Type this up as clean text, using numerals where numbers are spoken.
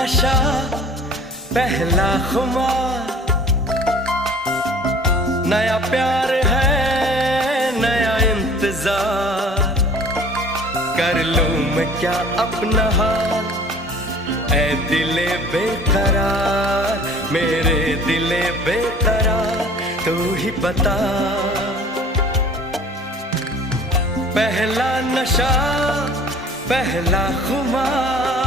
नशा पहला खुमार, नया प्यार है नया इंतजार, कर लूं मैं क्या अपना हाल, ऐ दिले बेकरार, मेरे दिले बेकरार, तू ही बता। पहला नशा पहला खुमार,